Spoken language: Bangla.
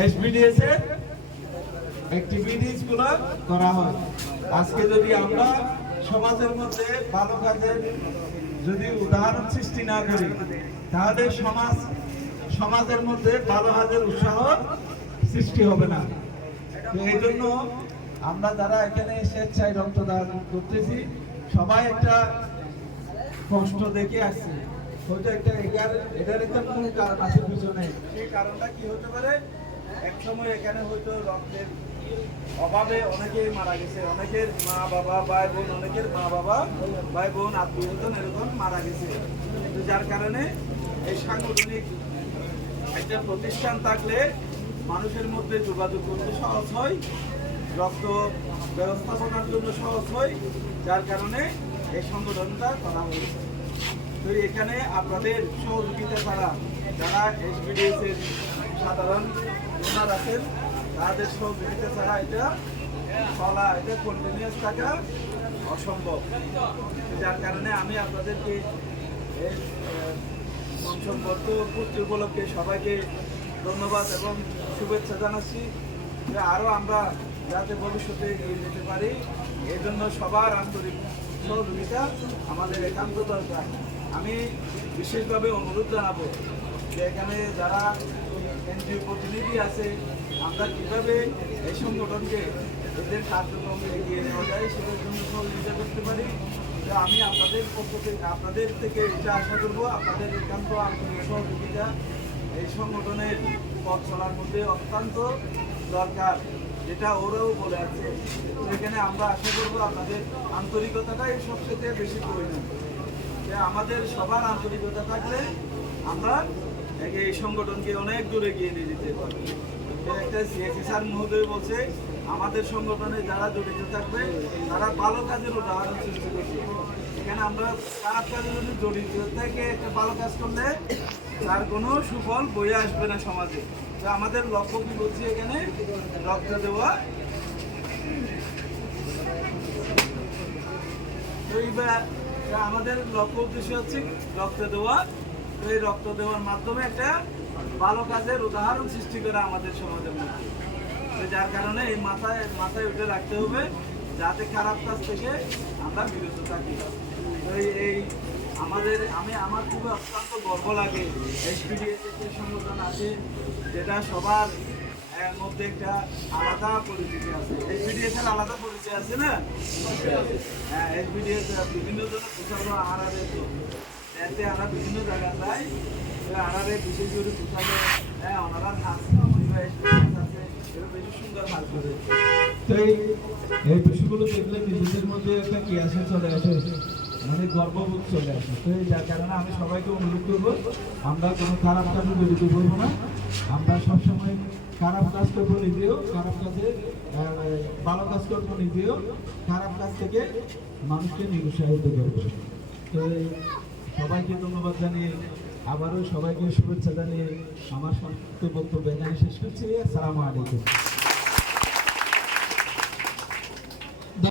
এসবিডিএস এর অ্যাক্টিভিটিস গুলো করা হয়। আজকে যদি আমরা সমাজের মধ্যে ভালো কাজের যদি উদাহরণ সৃষ্টি না করি, তাহলে সমাজের মধ্যে ভালো কাজের উৎসাহ সৃষ্টি হবে না। তো এই জন্য আমরা যারা এখানে স্বেচ্ছায় রক্তদান করতেছি, সবাই একটা কষ্ট দেখে আসছি। হয়তো এটার একটা মূল কারণ আছে পিছনে। সেই কারণটা কি হতে পারে? এক সময় এখানে হয়তো রক্তের অভাবে অনেকেই মারা গেছে, অনেকের মা বাবা ভাই বোন, অনেকের মা বাবা ভাই বোন আত্মীয়স্বজন এরকম মারা গেছে। যার কারণে এই সাংগঠনিক একটা প্রতিষ্ঠান থাকলে মানুষের মধ্যে যোগাযোগ করতে সহজ হয়, রক্ত ব্যবস্থাপনার জন্য সহজ হয়। যার কারণে এই সংগঠনটা করা হয়েছে। তো এখানে আপনাদের সহযোগিতা ছাড়া যারা এসবিডিএস এর সাধারণ ডোনার আছেন, তাদের সহযোগিতা ছাড়া এটা কন্টিনিউয়াস থাকা অসম্ভব। যার কারণে আমি আপনাদেরকে মঞ্চবদ্ধ পূর্তি উপলক্ষে সবাইকে ধন্যবাদ এবং শুভেচ্ছা জানাচ্ছি। আরও আমরা যাতে ভবিষ্যতে এগিয়ে যেতে পারি, এই জন্য সবার আন্তরিক সহযোগিতা আমাদের একান্ত দরকার। আমি বিশেষভাবে অনুরোধ জানাবো যে এখানে যারা এনজিও প্রতিনিধি আছে, আমরা কীভাবে এই সংগঠনকে এদের কার্যক্রম এগিয়ে নেওয়া যায় সেটার জন্য সহযোগিতা করতে পারি। আমি আপনাদের থেকে এটা আশা করবো, আপনাদের একান্ত আন্তরিক সহযোগিতা এই সংগঠনের পথ চলার মধ্যে অত্যন্ত দরকার, যেটা ওরাও বলে আছে। এখানে আমরা আশা করবো আপনাদের আন্তরিকতাটাই সবচেয়ে বেশি প্রয়োজন। যে আমাদের সবার আন্তরিকতা থাকলে আমরা এই সংগঠনকে অনেক দূরে এগিয়ে নিয়ে যেতে পারবো। একটা সিএসি স্যার মহোদয় বলছে, আমাদের সংগঠনে যারা জড়িত থাকবে তারা ভালো কাজের উদাহরণ সৃষ্টি করছে। এখানে আমরা খারাপ কাজের জন্য জড়িত থেকে একটা ভালো কাজ করলে তার কোনো সুফল বয়ে আসবে না সমাজে। তো আমাদের লক্ষ্য কি বলছি, এখানে রক্ত দেওয়া। তো আমাদের লক্ষ্য উদ্দেশ্য হচ্ছে রক্ত দেওয়া। তো এই রক্ত দেওয়ার মাধ্যমে একটা ভালো কাজের উদাহরণ সৃষ্টি করা আমাদের সমাজের মধ্যে। তো যার কারণে এই মাথায় উঠে রাখতে হবে যাতে খারাপ কাজ থেকে আমরা বিরত থাকি। তো আমার খুবই অত্যন্ত গর্ব লাগে এসপিডিএস যে সংগঠন আছে, যেটা সবার মধ্যে একটা আলাদা পরিচিতি আছে। এসপিডিএস এর আলাদা পরিচয় আছে না? হ্যাঁ, এসপিডিএস বিভিন্ন জনের পোশাক আড়ারে, তো এতে আমরা বিভিন্ন জায়গায় যাই, আড়ারে বিশেষ করে পোশাকে ওনারা নাচ আছে, বেশি সুন্দর নাচ করে। তো এই বিষয়গুলো দেখলে নিজেদের মধ্যে একটা কি আসে, চলে আসে, মানে গর্ববোধ চলে আসে। তো যার কারণে আমি সবাইকে অনুরোধ করবো, আমরা কোনো খারাপ কাজে জড়িত করবো না। আমরা সবসময় খারাপ কাজ করবো নিজেও, খারাপ কাজে ভালো কাজ করবো নিজেও, খারাপ কাজ থেকে মানুষকে নিরুৎসাহিত করবো। তো সবাইকে ধন্যবাদ জানিয়ে, আবারও সবাইকে শুভেচ্ছা জানিয়ে আমার সংক্ষিপ্ত বক্তব্য এখানে শেষ করছি। আসসালামু আলাইকুম।